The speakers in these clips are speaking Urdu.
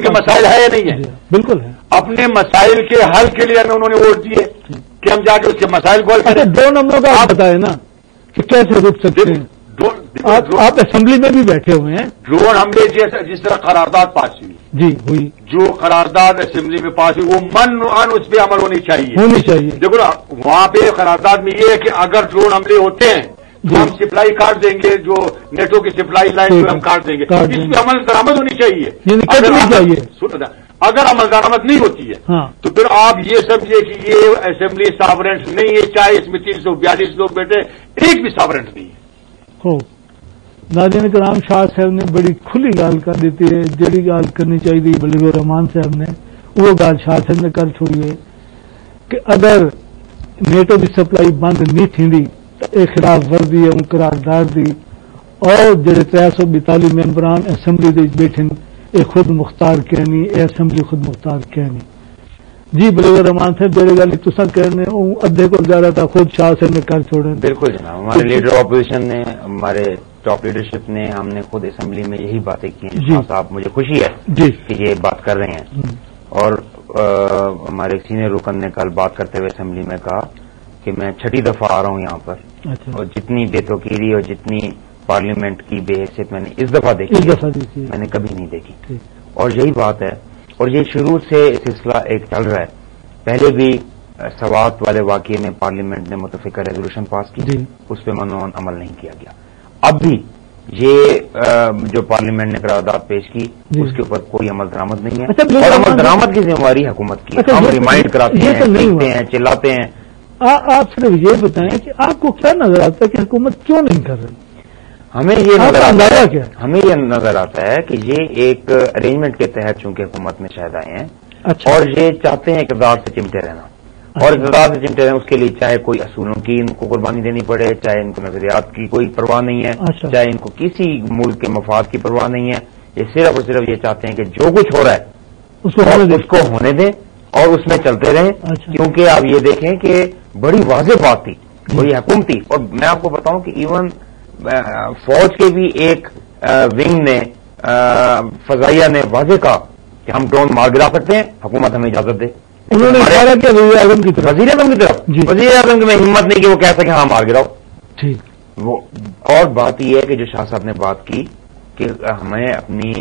ان کے مسائل ہے یا نہیں ہے؟ بالکل ہے. اپنے مسائل کے حل کے لیے انہوں نے ووٹ دیے کہ ہم جا کے اس کے مسائل کو حل کریں. ڈرون حملوں کا آپ بتائیں نا کہ کیسے رک سکتے ہیں. آپ اسمبلی میں بھی بیٹھے ہوئے ہیں. ڈرون حملے جس طرح قرارداد پاس ہوئی جی ہوئی, جو قرارداد اسمبلی میں پاس ہوئی وہ من اس پہ عمل ہونی چاہیے. دیکھو نا وہاں پہ قرارداد میں یہ ہے کہ اگر ڈرون حملے ہوتے ہیں تو ہم سپلائی کاٹ دیں گے, جو نیٹو کی سپلائی لائن ہم کاٹ دیں گے. اس پہ عمل درآمد ہونی چاہیے. اگر عمل درآمد نہیں ہوتی ہے تو پھر آپ یہ سمجھیے کہ یہ اسمبلی ساورنٹ نہیں ہے, چاہے اس میں 342 لوگ بیٹھے, ایک بھی ساورنٹ نہیں ہے. ناظرین کرام, شاہ صاحب نے بڑی کھلی گال کر دیتی ہے. جڑی گال کرنی چاہیے بلیر الرحمان صاحب نے وہ گال شاہ صاحب نے کر چھوڑی ہے کہ اگر نیٹو کی سپلائی بند نہیں تھی تو خلاف ورزی ہے قرارداد دی, اور جڑے 342 ممبران اسمبلی دے بیٹھے یہ خود مختار کہنی, یہ اسمبلی خود مختار کہنی. جی بلیر الرحمان صاحب جڑے گل تصا کہنے ادھے کو زیادہ تھا خود شاہ صاحب نے کر چھوڑے. بالکل جناب, ہمارے لیڈر اپوزیشن نے, ہمارے ٹاپ لیڈرشپ نے, ہم نے خود اسمبلی میں یہی باتیں کی ہیں. شاہ صاحب مجھے خوشی ہے کہ یہ بات کر رہے ہیں. اور ہمارے سینئر رکن نے کل بات کرتے ہوئے اسمبلی میں کہا کہ میں 6ٹھی دفعہ آ رہا ہوں یہاں پر, اور جتنی بے توقیری اور جتنی پارلیمنٹ کی بے حیثیت میں نے اس دفعہ دیکھی میں نے کبھی نہیں دیکھی. اور یہی بات ہے, اور یہ شروع سے سلسلہ ایک چل رہا ہے. پہلے بھی سوات والے واقعے میں پارلیمنٹ نے متفقہ ریزولوشن پاس کی, اس پہ منوان عمل نہیں کیا گیا. اب بھی یہ جو پارلیمنٹ نے قرارداد پیش کی اس کے اوپر کوئی عمل درآمد نہیں ہے, اور عمل درآمد کی ذمہ داری حکومت کی. ہم ریمائنڈ کراتے ہیں, لکھتے ہیں, چلاتے ہیں. آپ صرف یہ بتائیں کہ آپ کو کیا نظر آتا ہے کہ حکومت کیوں نہیں کر رہی؟ ہمیں یہ نظر آتا ہے کہ یہ ایک ارینجمنٹ کے تحت چونکہ حکومت میں شاید آئے ہیں, اور یہ چاہتے ہیں اقتدار سے چمٹے رہنا, اور اقتدار سے چمٹے رہنا اس کے لیے چاہے کوئی اصولوں کی ان کو قربانی دینی پڑے, چاہے ان کو نظریات کی کوئی پرواہ نہیں ہے, چاہے ان کو کسی ملک کے مفاد کی پرواہ نہیں ہے. یہ صرف اور صرف یہ چاہتے ہیں کہ جو کچھ ہو رہا ہے اس کو ہونے دیں اور اس میں چلتے رہیں. کیونکہ آپ یہ دیکھیں کہ بڑی واضح بات تھی, بڑی حکومتی. اور میں آپ کو بتاؤں کہ ایون فوج کے بھی ایک ونگ نے, فضائیہ نے واضح کہا کہ ہم ڈرون مار گرا سکتے ہیں, حکومت ہمیں اجازت دے. انہوں نے اشارہ کیا وزیر اعظم کی طرف, وزیر اعظم کی میں ہمت نہیں کہ وہ کہہ سکے ہاں مار گراؤ. وہ اور بات یہ ہے کہ جو شاہ صاحب نے بات کی کہ ہمیں اپنی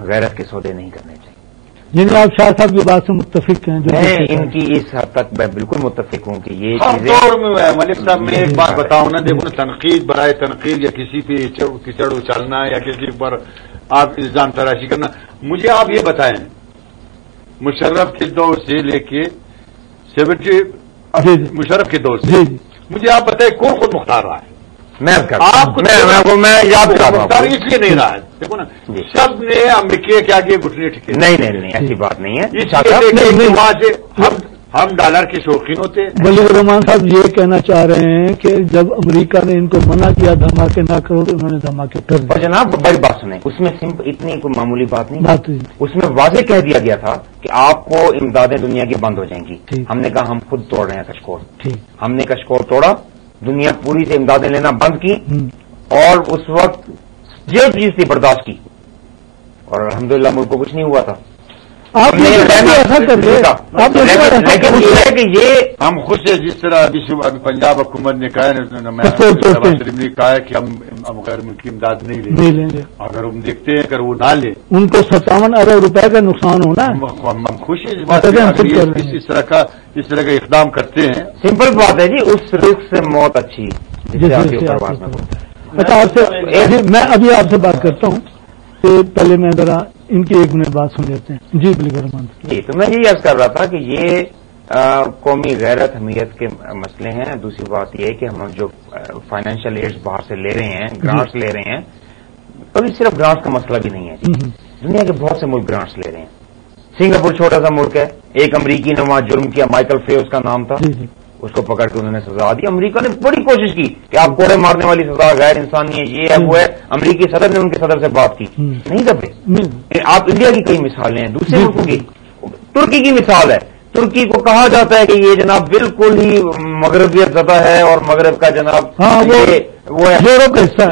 غیرت کے سودے نہیں کرنے چاہیے. یعنی آپ شاہ صاحب کی بات سے متفق ہیں؟ میں ان کی اس حد تک میں بالکل متفق ہوں کہ یہ ملک صاحب میں ایک بات بتاؤں نا, دیکھو تنقید برائے تنقید یا کسی پہ کچڑ اچھالنا یا کسی پر آپ الزام تراشی کرنا, مجھے آپ یہ بتائیں مشرف کے دور سے لے کے 70 مشرف کے دور سے مجھے آپ بتائیں کون خود مختار رہا ہے؟ میں یاد کر رہا ہوں اس لیے نہیں رہا ہے. دیکھو نا سب نے امریکہ کے آگے گھٹنے ٹھیک نہیں ایسی بات نہیں ہے. وہاں سے ہم ڈالر کے شوقین ہوتے ہیں. بلیر الرحمان صاحب یہ کہنا چاہ رہے ہیں کہ جب امریکہ نے ان کو منع کیا دھماکے نہ کرو تو انہوں نے دھماکے کر دیے. اور جناب بڑی بات سنیں, اس میں اتنی کوئی معمولی بات نہیں, اس میں واضح کہہ دیا گیا تھا کہ آپ کو امدادیں دنیا کی بند ہو جائیں گی. ہم نے کہا ہم خود توڑ رہے ہیں کشکور. ہم نے کشکور توڑا, دنیا پوری سے امدادیں لینا بند کی, اور اس وقت جو چیز تھی برداشت کی, اور الحمدللہ ملک کو کچھ نہیں ہوا تھا. آپ لیکن یہ ہے کہ یہ ہم خود سے جس طرح ابھی پنجاب حکومت نے کہا ہے کہا ہے کہ ہم غیر ملکی امداد نہیں لیں گے. اگر ہم دیکھتے ہیں اگر وہ نہ لیں, ان کو 57 ارب روپے کا نقصان ہونا ہے. ہم خوش ہیں اس بات سے, اس طرح کا اقدام کرتے ہیں. سمپل بات ہے جی, اس رسک سے موت اچھی. اچھا میں ابھی آپ سے بات کرتا ہوں کہ پہلے میں ذرا ان کی ایک منٹ بات سن لیتے ہیں. جی بلیر الرحمان. جی تو میں یہی عرض کر رہا تھا کہ یہ قومی غیرت حمیت کے مسئلے ہیں. دوسری بات یہ ہے کہ ہم جو فائنینشیل ایڈز باہر سے لے رہے ہیں, گرانٹس لے رہے ہیں, کبھی صرف گرانٹس کا مسئلہ بھی نہیں ہے. دنیا کے بہت سے ملک گرانٹس لے رہے ہیں. سنگاپور چھوٹا سا ملک ہے, ایک امریکی نے وہاں جرم کیا, مائیکل فے اس کا نام تھا, اس کو پکڑ کے انہوں نے سزا دی. امریکہ نے بڑی کوشش کی کہ آپ کوڑے مارنے والی سزا غیر انسانی ہے, یہ ہے وہ ہے. امریکی صدر نے ان کے صدر سے بات کی, نہیں دبے. آپ انڈیا کی کئی مثالیں ہیں, دوسرے ملکوں کی. ترکی کی مثال ہے, ترکی کو کہا جاتا ہے کہ یہ جناب بالکل ہی مغربیت زدہ ہے اور مغرب کا جناب وہ ہے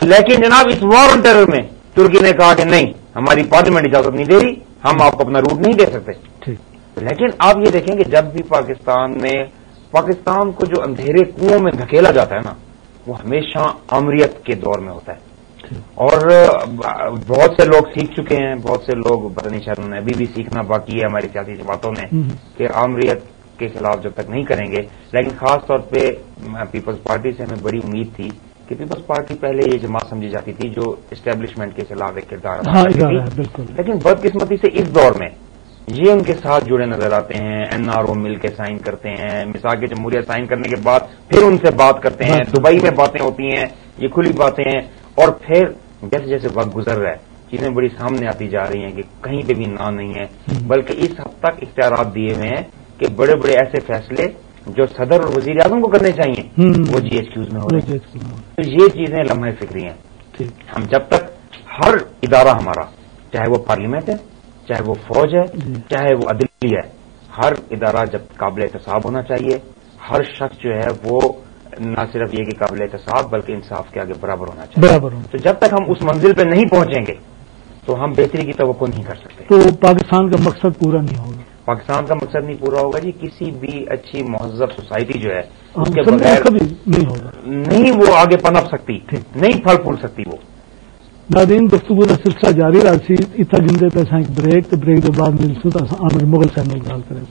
لیکن جناب اس وار آن ٹیرر میں ترکی نے کہا کہ نہیں, ہماری پارلیمنٹ اجازت نہیں دے رہی, ہم آپ کو اپنا روٹ نہیں دے سکتے. لیکن آپ یہ دیکھیں کہ جب بھی پاکستان کو جو اندھیرے کنویں میں دھکیلا جاتا ہے نا، وہ ہمیشہ آمریت کے دور میں ہوتا ہے. اور بہت سے لوگ سیکھ چکے ہیں، بہت سے لوگ پتہ نہیں شاید انہوں نے ابھی بھی سیکھنا باقی ہے ہماری سیاسی جماعتوں میں، کہ آمریت کے خلاف جب تک نہیں کریں گے. لیکن خاص طور پہ پیپلز پارٹی سے ہمیں بڑی امید تھی کہ پیپلز پارٹی پہلے یہ جماعت سمجھی جاتی تھی جو اسٹیبلشمنٹ کے خلاف ایک کردار ادا کرتی تھی. لیکن بدقسمتی سے اس دور میں یہ ان کے ساتھ جڑے نظر آتے ہیں. NRO مل کے سائن کرتے ہیں، میثاق جمہوریہ سائن کرنے کے بعد پھر ان سے بات کرتے ہیں، دبئی میں باتیں ہوتی ہیں، یہ کھلی باتیں ہیں. اور پھر جیسے جیسے وقت گزر رہا ہے چیزیں بڑی سامنے آتی جا رہی ہیں کہ کہیں پہ بھی نہ نہیں ہے، بلکہ اس حد تک اختیارات دیے ہوئے ہیں کہ بڑے بڑے ایسے فیصلے جو صدر اور وزیر اعظم کو کرنے چاہیے وہ GHQs میں ہو رہے ہیں. تو یہ چیزیں لمحہ فکری ہیں. ہم جب تک ہر ادارہ ہمارا، چاہے وہ پارلیمنٹ ہے، چاہے وہ فوج ہے، چاہے وہ عدلیہ ہے، ہر ادارہ جب قابل احتساب ہونا چاہیے. ہر شخص جو ہے وہ نہ صرف یہ کہ قابل احتساب بلکہ انصاف کے آگے برابر ہونا چاہیے. تو جب تک ہم اس منزل پہ نہیں پہنچیں گے تو ہم بہتری کی توقع نہیں کر سکتے. تو پاکستان کا مقصد پورا نہیں ہوگا. پاکستان کا مقصد نہیں پورا ہوگا جی. کسی بھی اچھی مہذب سوسائٹی جو ہے اس کے بغیر نہیں ہوگا، نہیں وہ آگے پنپ سکتی، نہیں پھل پھول سکتی. وہ ناظرین گفتگو کا سلسلہ جاری رہی. اتنا جن پہ ایک بریک، تو بریک کے بعد ملسوں تو عامر مغل صاحب نے گال کریں.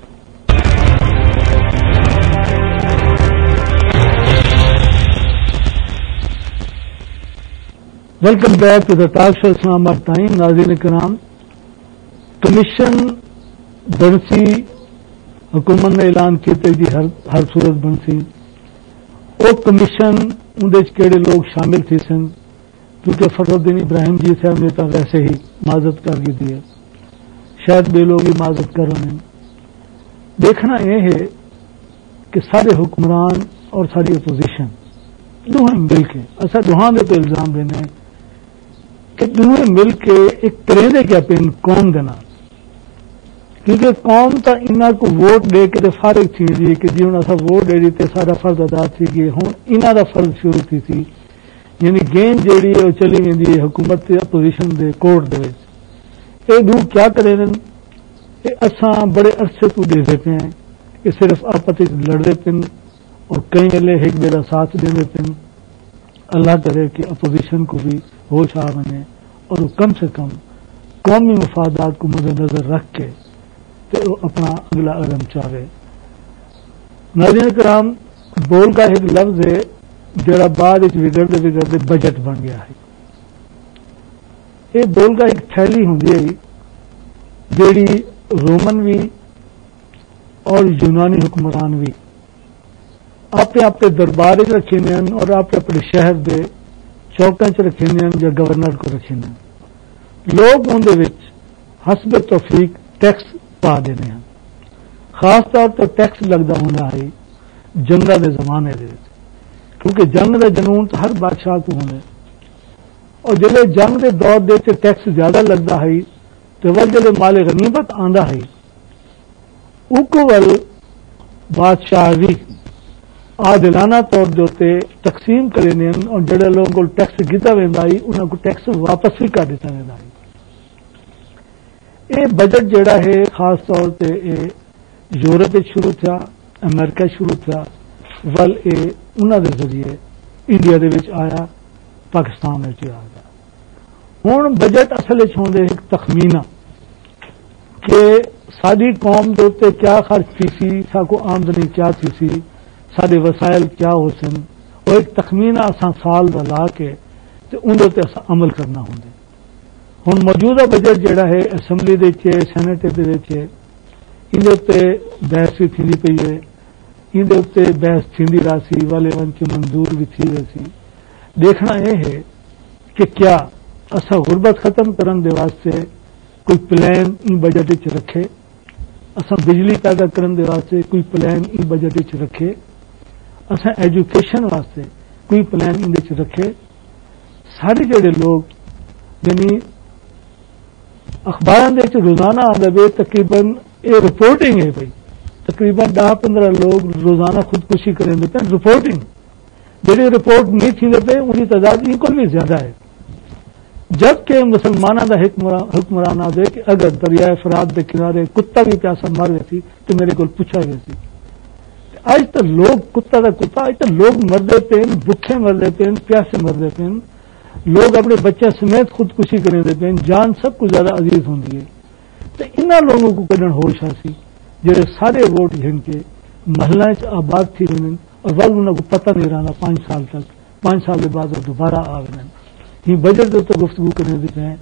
Welcome back to the talk show Islamabad time. ناظرین کرام، کمیشن بنسی حکومت نے اعلان کیتے جی ہر صورت بنسی. وہ کمیشن اندر کہڑے لوگ شامل تھے سن، کیونکہ فخر الدین ابراہیم جی صاحب نے تو ویسے ہی معذرت کر دی ہے، شاید بے لوگ ہی معذرت کر رہے ہیں. دیکھنا یہ ہے کہ سارے حکمران اور ساری اپوزیشن دونوں مل کے ایسا دوہاں دے تو الزام دینے ہیں کہ دونوں مل کے ایک ترینے کیا پین قوم دینا، کیونکہ قوم تو انہوں کو ووٹ دے کے فارغ تھی جی کہ جی ہوں اصا ووٹ دے دیتے سارا فرض ادا تھی کہ ہوں انہوں کا فرض شروع تھی سی. یعنی گیند جیڑی ہے وہ چلی ویندی ہے حکومت تے اپوزیشن دے کورٹ دے وچ. یہ دو کیا کرے کہ اساں بڑے عرصے تو دیکھتے پے ہیں کہ صرف آپس لڑتے پن اور کئی ویلے ایک میرا ساتھ دے پن. اللہ کرے کہ اپوزیشن کو بھی ہوش آ بنے اور وہ کم سے کم قومی مفادات کو مد نظر رکھ کے تو اپنا اگلا قدم چاہے. ناظرین کرام، بول کا ایک لفظ ہے جڑا بعد بگڑتے بگڑتے بجٹ بن گیا ہے. یہ بول کا ایک تھیلی ہوں جیڑی رومن بھی اور یونانی حکمران بھی آپ دربار رکھے ہیں اور آپ اپنے شہر دے چوکاں چ رکھے ہیں یا گورنر کو رکھے ہیں. لوگ اندر حسب توفیق ٹیکس پا دینے ہیں. خاص طور پر ٹیکس لگتا ہونا ہے جنگا دے زمانے دے، کیونکہ جنگ دے جنون تو ہر بادشاہ کو ہونے، اور جب جنگ دے دور دے ٹیکس زیادہ لگتا ہے تو وہ جب مال غنیمت آندا ہے اکول بادشاہ بھی عادلانہ طور دے تقسیم کرنے اور جڑے لوگوں کو ٹیکس گیتا ویندا ہے انہاں کو ٹیکس واپس بھی کر دیتا ویندا ہے. یہ بجٹ جڑا ہے خاص طور پہ یورپ شروع تھا، امریکہ شروع تھا، ول یہ انہوں کے ذریعے انڈیا دے وچ آیا، پاکستان آ گیا. ہوں بجٹ اصل ہوندے ایک تخمینہ کہ ساری قوم کے اتنے کیا خرچ تھی سی، سا کو آمدنی کیا تھی سی، سارے وسائل کیا ہو سن، وہ ایک تخمینہ اساں سال دا لا کے اندر تے اساں عمل کرنا ہوں. ہوں موجودہ بجٹ جڑا ہے اسمبلی دے سینٹ دے اندر اتنے بحث بھی تھی پی ہے، اندر اتنے بحث تھی راسی والے ون کے منظور بھی تھی رہی. دیکھنا یہ ہے کہ کیا اسا غربت ختم کرن دے واسطے کوئی پلان ان بجٹ چ رکھے، اسا بجلی پیدا کرن دے واسطے کوئی پلان ان بجٹ چ رکھے، اسا ایجوکیشن واسطے کوئی پلان ان چ رکھے. سارے جڑے لوگ یعنی اخبار روزانہ آدھے تقریباً یہ رپورٹنگ ہے بھائی، تقریباً 10-15 لوگ روزانہ خودکشی کریں دیتے ہیں. رپورٹنگ جہی رپورٹ نہیں تھی پہ ان کی تعداد ان کو بھی زیادہ ہے. جبکہ مسلمانوں کا حکمران آ کہ اگر دریائے فرات کے کنارے کتا بھی پیاسا مر گیا سی تو میرے کو پوچھا گیا سی. اج تو لوگ کتا کا کتا اج تو لوگ مردے پے بکھے مردے پے پیاسے مردے پے لوگ اپنے بچے سمیت خودکشی کریں پے جان سب کو زیادہ عزیز ہوتی ہے. تو انہوں لوگوں کو کڈن ہوش سی جڑے سارے ووٹ گھن کے محلہ آباد تھی رہے اور ول انہوں کو پتہ نہیں رہنا 5 سال تک 5 سال کے بعد وہ دوبارہ آ گئے. یہ بجٹ تو گفتگو کرنے دیتے ہیں